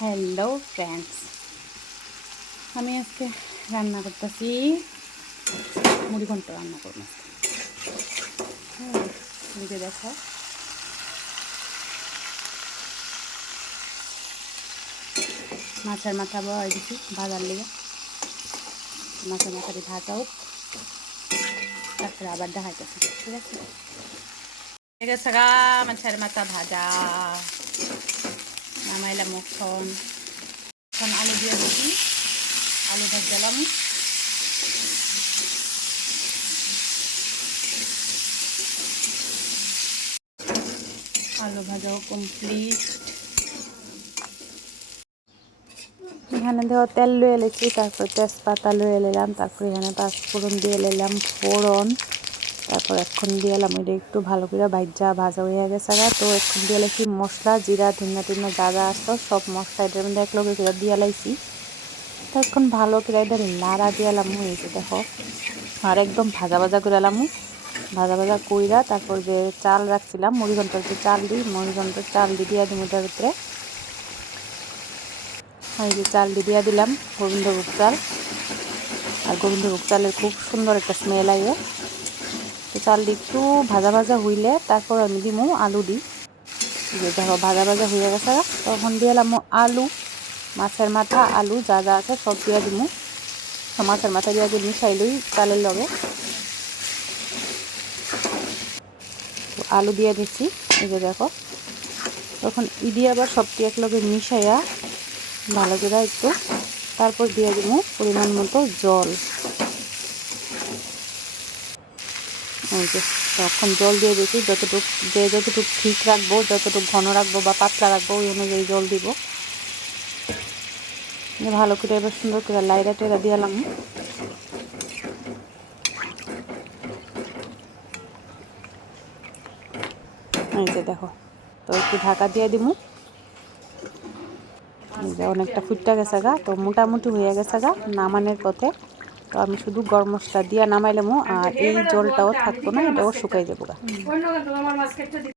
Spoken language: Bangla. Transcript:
হ্যালো ফ্রেন্ডস আমি আজকে রান্না করতেছি মুড়ি ঘন্ট রান্না করব আজকে। হ্যাঁ দেখো মাছের মাথা বয় দিচ্ছি ভাজার লেগে। মাছের মাথাটি ভাজা হোক, তারপরে আবার দেখাইতেছি, ঠিক আছে? ঠিক আছে মাছের মাথা ভাজা। নামাইলাম এখন। এখন আলু দিয়ে দিচ্ছি আলু ভাজালাম আলু ভাজাও কমপ্লিট এখানে দেওয়া তেল লয়ে এলেছি, তারপর তেজপাতা লয়ে এলাম, তারপর এখানে পাঁচফোড়ন দিয়ে এলাম ফোড়ন। তারপর এখন দিয়ে এলাম, ওইটা একটু ভালো করে ভাজা ভাজা হয়ে গেছে গা। তো এখন দিয়ে এলাইছি মশলা, জিরা, ধনিয়া টুনা যা যা আসতো সব মশলা এটার মধ্যে এক করে দিয়ে এলাইছি। তো এখন ভালো করে এদের লাড়া দিয়ে এলাম এই যে দেখো। আর একদম ভাজা ভাজা করে এলাম, ভাজা ভাজা কইরা তারপর যে চাল রাখছিলাম মুড়িঘণ্টার যে চাল দিই মুড়িঘণ্টার চাল দিয়ে দিয়ে দিই ওটার ভিতরে। এই যে চাল দিয়ে দিলাম, গোবিন্দভোগ চাল। আর গোবিন্দভোগ চালের খুব সুন্দর একটা স্মেল আইবে চাল একটু ভাজা ভাজা হইলে তারপর আমি দিমু আলু দিই যে দেখো, ভাজা ভাজা হয়ে গেছে তখন দিয়ে এলাম আলু, মাছের মাথা, আলু যা যা আছে সব দিয়ে দিমু। মাছের মাথা দিয়ে আগে মিশাইলই চালের লগে। আলু দিয়ে দিচ্ছি, এই যে দেখো। তখন ই দিয়ে আবার সবটি এক লগে মিশাইয়া ভালো করে একটু, তারপর দিয়ে দিব পরিমাণ মতো জল। তখন জল দিয়ে দিচ্ছি যতটুকু যে যতটুকু ঠিক রাখব, যতটুকু ঘন রাখব বা পাতলা রাখব, ওই অনুযায়ী জল দিব। ভালো করে এবার সুন্দর করে লাইরা টেরা দিয়ালাম এই যে দেখো, তো একটু ঢাকা দিয়ে দিমু। অনেকটা ফুটটা গেছে গা, তো মোটামুটি হয়ে গেছে গা, নামানোর পথে। তো আমি শুধু গরম মশলা দিয়ে নামাইলামও আর এই জলটাও থাকতো না, এটাও শুকাই গা।